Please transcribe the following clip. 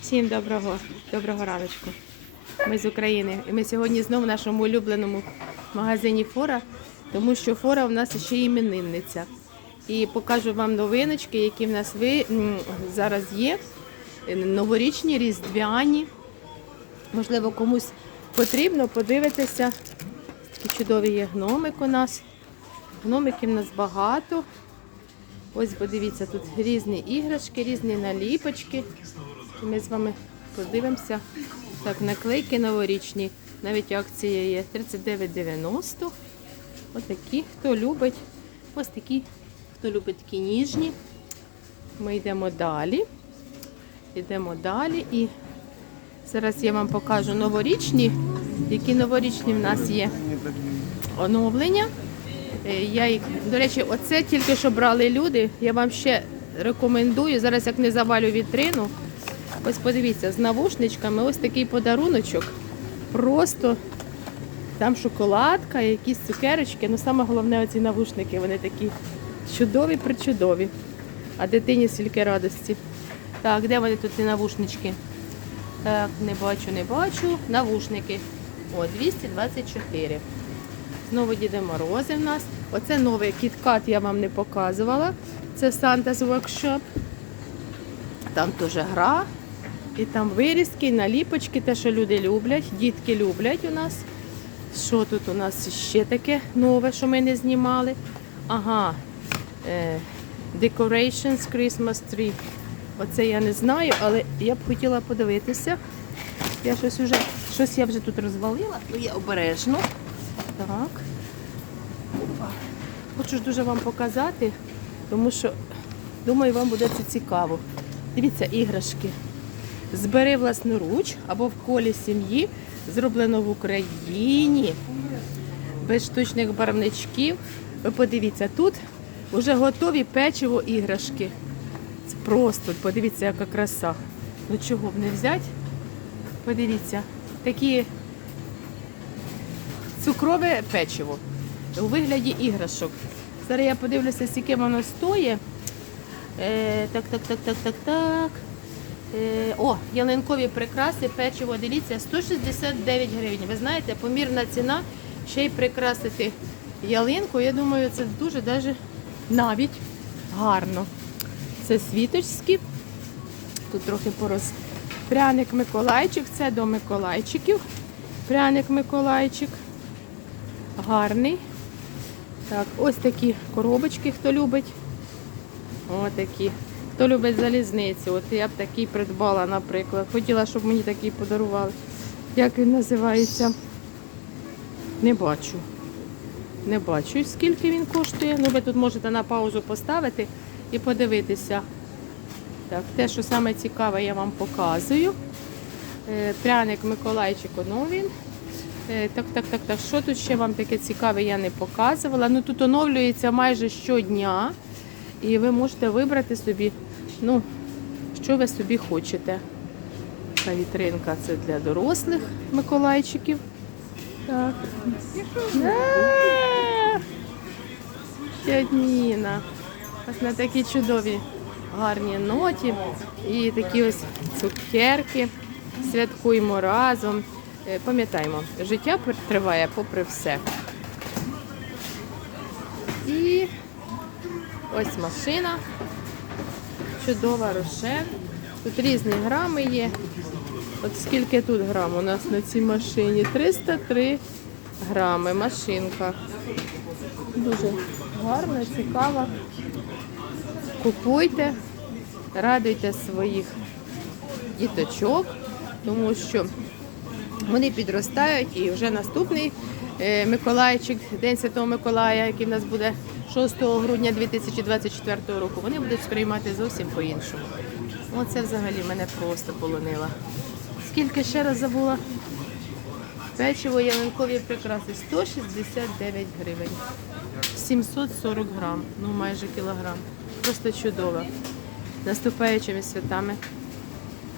Всім доброго, доброго раночку. Ми з України. І ми сьогодні знову в нашому улюбленому магазині Фора, тому що Фора в нас ще іменинниця. І покажу вам новиночки, які в нас ви, зараз є. Е, Новорічні, різдвяні. Можливо, комусь потрібно подивитися. Такі чудові є гномик у нас. Гномиків у нас багато. Ось подивіться, тут різні іграшки, різні наліпочки. Ми з вами подивимося. Так, наклейки новорічні. Навіть акція є 39,90. Ось такі, хто любить. Ось такі, хто любить такі ніжні. Ми йдемо далі. Йдемо далі і зараз я вам покажу новорічні, які новорічні в нас є оновлення. Е, Я їх, до речі, оце тільки що брали люди. Я вам ще рекомендую. Зараз як не завалю вітрину. Ось подивіться, з навушничками ось такий подаруночок. Просто там шоколадка, якісь цукерочки. Ну саме головне оці навушники, вони такі чудові, причудові. А дитині стільки радості. Так, де вони тут ці навушнички? Так, не бачу, не бачу. Навушники. О, 224. Знову Діди Морози в нас. Оце новий кіткат я вам не показувала. Це Santa's Workshop. Там теж гра. І там вирізки, наліпочки, те, що люди люблять, дітки люблять у нас. Що тут у нас ще таке нове, що ми не знімали? Ага. Е, Decorations Christmas Tree. Оце я не знаю, але я б хотіла подивитися. Я щось вже, щось я вже тут розвалила, ну я обережно. Так. Хочу ж дуже вам показати, тому що думаю, вам буде це цікаво. Дивіться, іграшки. Збери власноруч або в колі сім'ї, зроблено в Україні, без штучних барвничків. Ви подивіться, тут вже готові печиво іграшки. Це просто, подивіться, яка краса. Ну чого б не взяти? Подивіться, такі цукрове печиво у вигляді іграшок. Зараз я подивлюся, скільки воно стоїть. Е, так, так, так, так, так, так. Е, о, ялинкові прикраси, печиво, дивіться, 169 гривень. Ви знаєте, помірна ціна, ще й прикрасити ялинку. Я думаю, це дуже даже навіть гарно. Це світочські. Тут трохи порос. Пряник Миколайчик, це до Миколайчиків. Пряник Миколайчик. Гарний. Так, ось такі коробочки, хто любить. Ось такі. Хто любить залізницю, от я б такий придбала, наприклад. Хотіла, щоб мені такий подарували. Як він називається? Не бачу. Не бачу, скільки він коштує. Ну, ви тут можете на паузу поставити і подивитися. Так, те, що саме я вам показую. Е, Пряник Миколайчик Оновін. Е, Так, так, так, так. Що тут ще вам таке цікаве, я не показувала. Ну тут оновлюється майже щодня. І ви можете вибрати собі, ну, що ви собі хочете. Та вітринка це для дорослих Миколайчиків. Так. А, Ядніна. Ось на такі чудові гарні ноті. І такі ось цукерки. Святкуємо разом. Е, Пам'ятаємо, життя триває попри все. І ось машина. Чудова рошен. Тут різні грами є. От скільки тут грам у нас на цій машині? 303 грами машинка. Дуже гарна, цікава. Купуйте, радуйте своїх діточок, тому що вони підростають і вже наступний е, Миколайчик, День Святого Миколая, який в нас буде 6 грудня 2024 року, вони будуть сприймати зовсім по-іншому. Оце взагалі мене просто полонило. Скільки ще раз забула? Печиво ялинкові прикраси 169 гривень. 740 грам, ну майже кілограм. Просто чудово. Наступаючими святами.